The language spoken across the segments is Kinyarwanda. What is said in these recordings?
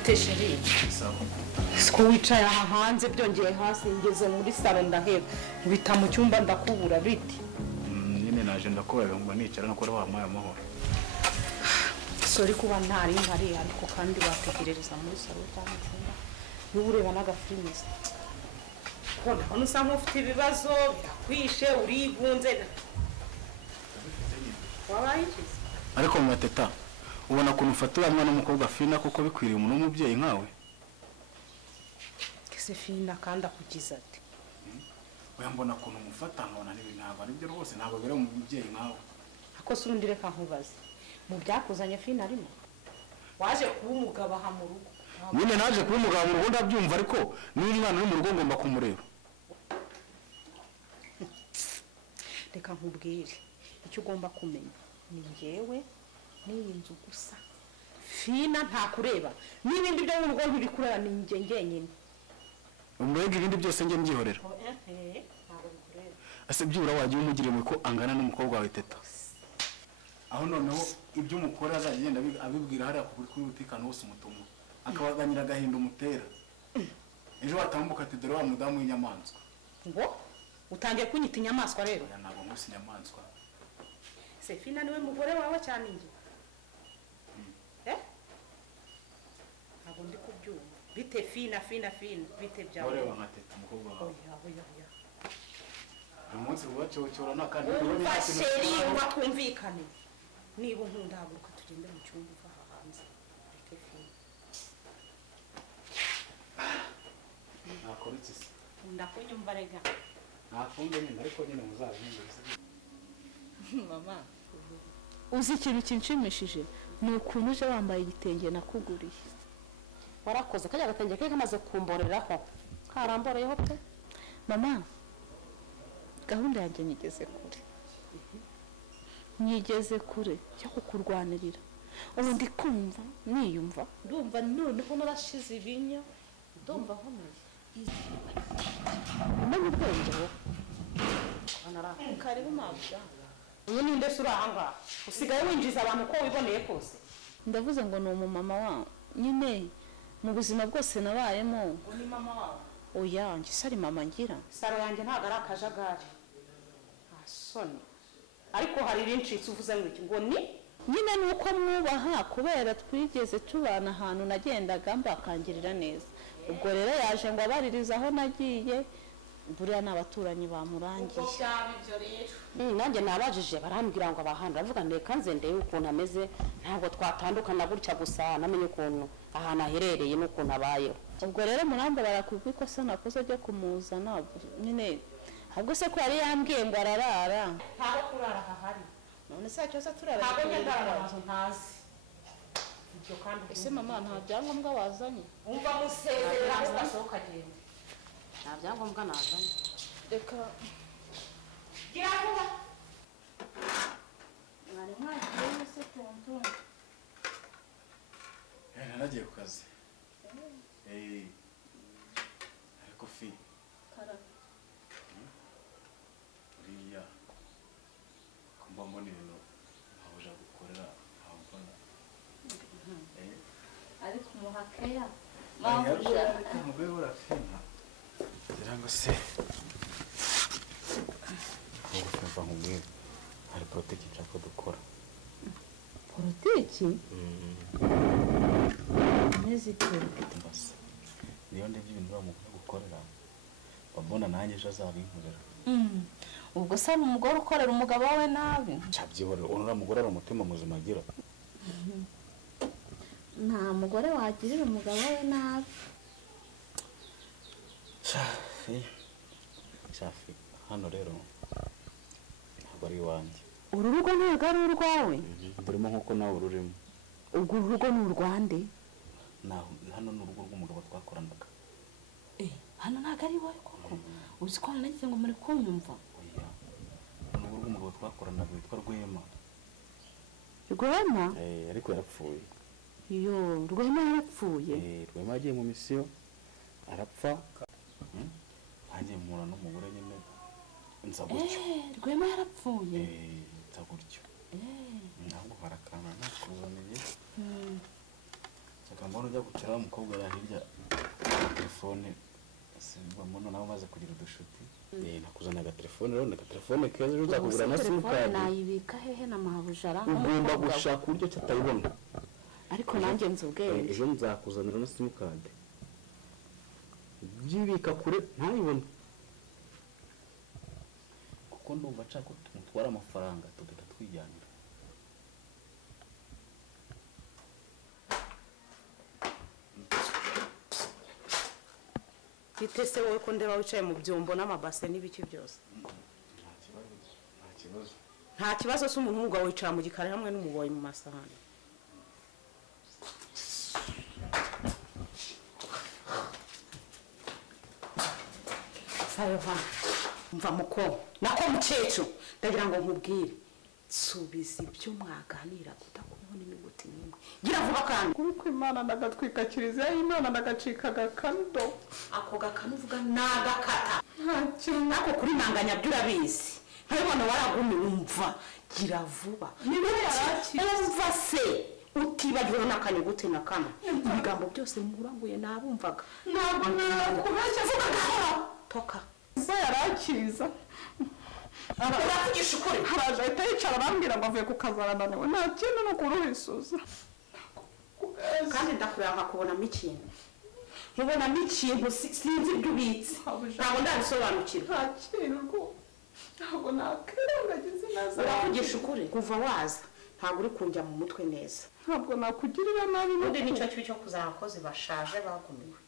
bite sheri siko wicaye aha hanze byongeye hasi ngeze muri salo ndaheba bita mu cyumba ndakubura biti nyine naje ndakubera ngo nicara no kora wamaye amahoro sori kuba ntari nkari ariko kandi bategerereza muri salo cyangwa niba ureba n'agafilime kona hano usanga ufite ibibazo birakwishe urigunze wabaye iki ariko mu mateta ubona kuntu ufata mwana n'umukobwa Fina kuko bikwiriye umuntu w'umubyeyi nkawe kese Fina kandi akugize ati oya mbona kuntu mufata nkabona ntabwo ari byo rwose ntabwo bera mu mubyeyi nkawe ako surundi reka nkubaze mu byakuzanye Fina arimo waje kuba umugabo aha mu rugo nyine naje kuba umugabo mu rugo ndabyumva ariko n'umwana uri mu rugo ngomba kumureba reka nkubwire icyo ugomba kumenya ni njyewe n'iyi nzu gusa Fina ntakureba n'ibindi byo mu rugo ntibikureba ni njye ngenyine mbega ibindi byose njye mbyihorera ase byura wagiye umugirire ko angana n'umukobwa wawe Teta aho noneho ibyo umukora azagenda abibwira hariya kuri butikano wose umutumo akabaganira agahinda umutera ejo batambuka ati dore wa mudamu w'inyamaswa ngo utangiye kunyita inyamaswa rero ntabwo nkusi inyamaswa Fina niwe mugore wawe cyane ingi ntabwo ndi kubyumva bite Fina bite byawe ureba nka Teta umukobwa wawe oya uyu munsi rwacocora n'akandi umva sheri wakumvikane niba unkunda haguruka tugende mu cyumba uva aha hanze reke Fina nakora iki se ndakunyumva rega nafunge nyine ariko nyine muzabihindurize mama uzi ikintu kinshimishije ni ukuntu uje wambaye igitenge nakuguriye warakoze kajya gatenge ke kamaze kumboreraho karamboreyeho pe mama gahunda yanjye nyigeze kure cyo kukurwanirira ubu ndi kumva niyumva ndumva noneho narashize ibinya ndumva nkomeye umenye ubwenge wo karibu mabya uyu ni nde sura hanga usigaye winjiza abantu ko wiboneye kose ndavuze ngo ni umumama wawe nyine mu buzima bwose nabayemo ni mama wawe oya njye sari mama ngira saro yanjye ntago ari akajagari asoni ariko hari rincitse uvuze ngo ni nyine nuko mwubaha kubera twigeze tubana ahantu nagendaga mbakangirira neza ubwo rero yaje ngo abaririza aho nagiye buriya n'abaturanyi bamurangiye nanjye nabajije barambwira ngo abahanda bavuga ndeka nze ndebe ukuntu ameze ntabwo twatandukana gutya gusa namenye ukuntu ahantu aherereye n'ukuntu abayeho ubwo rero muramba barakubwira ko se nakoze ryo kumuzana nyine ahubwo se ko yari yambwiye ngo ararara ntabwo kurara hahari none se cyose turara ntabwo ndarara abantu ntazi ibyo kandi ese mama nta byangombwa wazanye umva musezerera aho gasohoka agenda nta byangombwa nazanye reka gira vuba mwari mwagiye se tonto naragiye ku kazi ariko Fi uriya kumva mbona ibintu nkabuja gukorera ntabona ariko umuhakeya ariko umugore urafina ngira ngo se ubu kumva nkubwira hari politiki nshaka dukora politiki nezitera mbasa niyo ndebye ibintu bamugomba gukorera babona nanjye ejo azabinkorera ubwo se ari umugore ukorera umugabo wawe nabi cyabyihorera unura mugore ari umutima muzima agira nta mugore wagirira umugabo we nabi shafi hano rero ntabwo ari iwanjye uru rugo ntabwo ari urwawe burimo nk'uko nawe ururimo ubwo uru rugo ni urwande hano ni urugo rw'umugabo twakoranaga hano ntabwo ari iwawe koko uzi ko nagize ngo muri kunyumva oya ni urugo rw'umugabo twakoranaga witwa Rwema ariko yarapfuye Rwema yarapfuye Rwema yagiye mu misiyo arapfa hagiye mpura n'umugore nyine nza gutyo Rwema yarapfuye nza gutyo ntabwo harakana nakuzaniye reka mbona ujya gukira umukobwa ari hirya telefone simba mbona nawe umaze kugira udushuti nakuzana agatelefone rero n'agatelefone keza ejo uzakugura na simukadi nayibika hehe na mahabujara ugomba gushaka uburyo cyatayibona ariko nanjye nzi ubwenge ejo nzakuzanira na simukadi byibika kure ntayibone kuko ndumva nshaka ko tumutwara amafaranga tugahita twijyanira bitese wowe ko ndeba wicaye mu byombo n'amabase n'ibiki byose nta kibazo se umuntu w'umugabo wicara mu gikari hamwe n'umuboyi mu masahani sayova mva muko nako mukecuru ndagira ngo nkubwire subiza ibyo mwaganira kudakubona inyuguti n'imwe gira vuba kandi kuri ko Imana ndagatwika kiriziya y'Imana ndagacika agakando ako gakanu uvuga nagakata nta kintu ako kuri nanganya byo urabizi nkabibona waragumi umva gira vuba niba yarakize umva se utibagiwe n'akanyuguti na kamwe ibigambo byose muranguye nabumvaga ntabwo nakubeshya vuga gahoro toka niba yarakiza uravugisha ukuri haraje ahita yicara arambwira ngo avuye ku kazi arananiwe nta kintu ni ukuruhisuza kandi ndakureba nkakubonamo ikintu nkubonamo ikintu sinzi ibyo ubitse ntabwo ndabisobanukirwa nta kintu ntabwo nakwirengagiza neza uravugisha ukuri kuva waza ntabwo uri kunjya mu mutwe neza ntabwo nakugirira nabi ubundi nicyo kibi cyo kuzana abakozi bashaje bagumiwe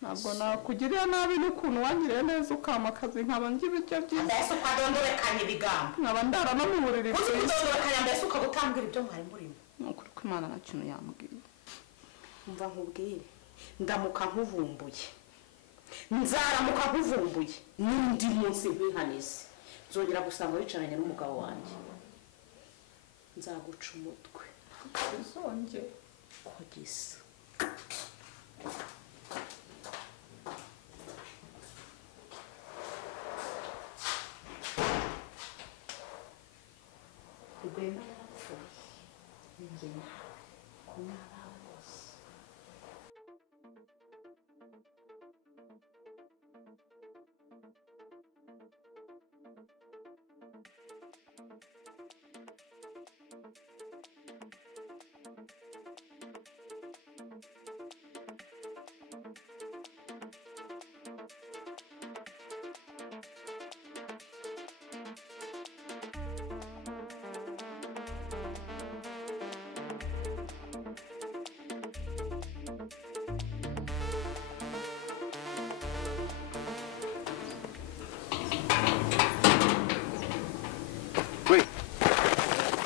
ntabwo nakugirira nabi n'ukuntu wangiriye neza ukama akazi nkaba njya ibiryo byiza mbese ukadondorekanya ibigambo nkaba ndara no mu buriri uzi bwiza kudondorekanya mbese ukaba utambwira ibyo mwari murimo ni ukuri ko Imana nta kintu yambwiye mva nkubwire ndamuka nkuvumbuye nzaramuka nkuvumbuye n'undi munsi nkihanize nzongera gusanga wicaranye n'umugabo wanjye nzaguca umutwe bizongera ko gisa rwema yarapfuye ninjye nawe ku n'abawe bose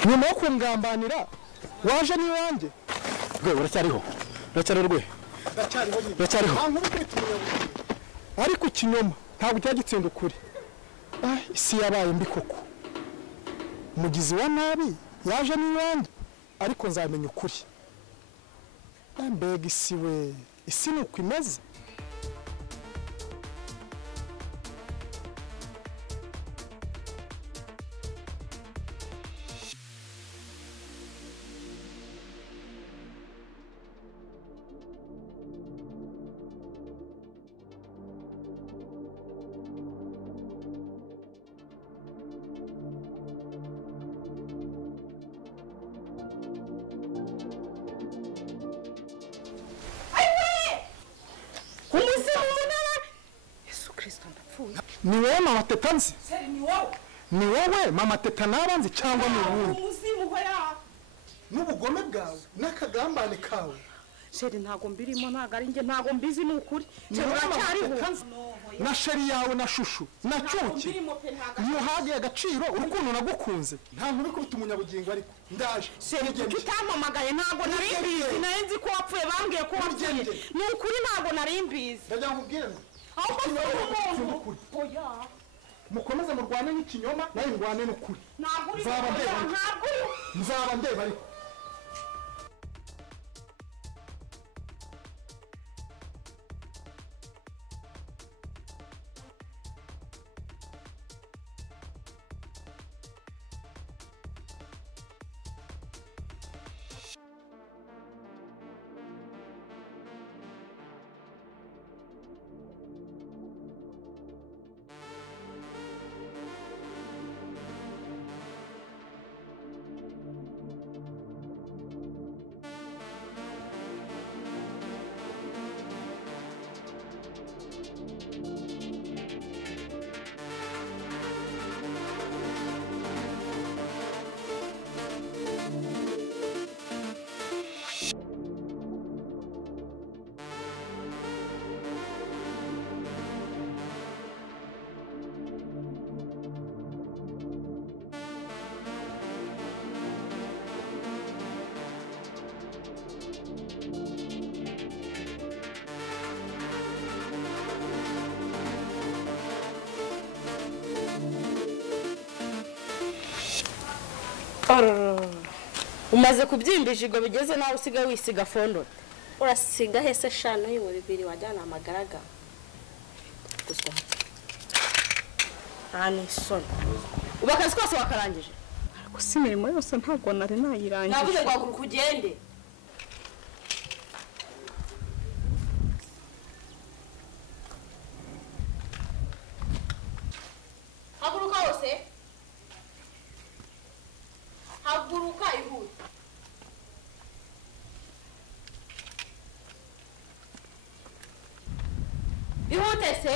nyuma yo kungambanira waje n'iwanjye rwe uracyariho rwe uracyariho ariko ikinyoma ntabwo cyari gitsinda ukuri isi yabaye mbi koko umugizi wa nabi yaje n'iwanjye ariko nzamenya ukuri mbega isi we isi ni uko imeze ni wowe mama teta nzi ni wowe mama teta naba nzi cyangwa ni uwundi n'ubugome bwawe n'akagambane kawe sheri ntago mbirimo ntago ari njye ntago mbizi ni ukuri ni wowe mama teta nzi na sheri yawe na shushu na cyuki ntuhagiye agaciro urukundo nagukunze nta nkuru kubita umunyabugingo ariko ndaje sheri kuki utampamagaye ntago nari mbizi nari nzi ko wapfuye bambwiye ko wapfuye ni ukuri ntago nari mbizi ndagira ngo ubwire ngo mukomeze murwane n'ikinyoma nawe ndwane n'ukuri nzaba ndeba ariko umaze kubyimba ijigo bigeze nawe usiga wisiga fondote urasiga hese shano y'ibiri wajyana amagaraga guswa ani son uba akazi kose wakarangije gusa imirimo yose ntabwo nari nayirangije navuze ngo haguruka ugende haguruka hose haguruka ihute ihute se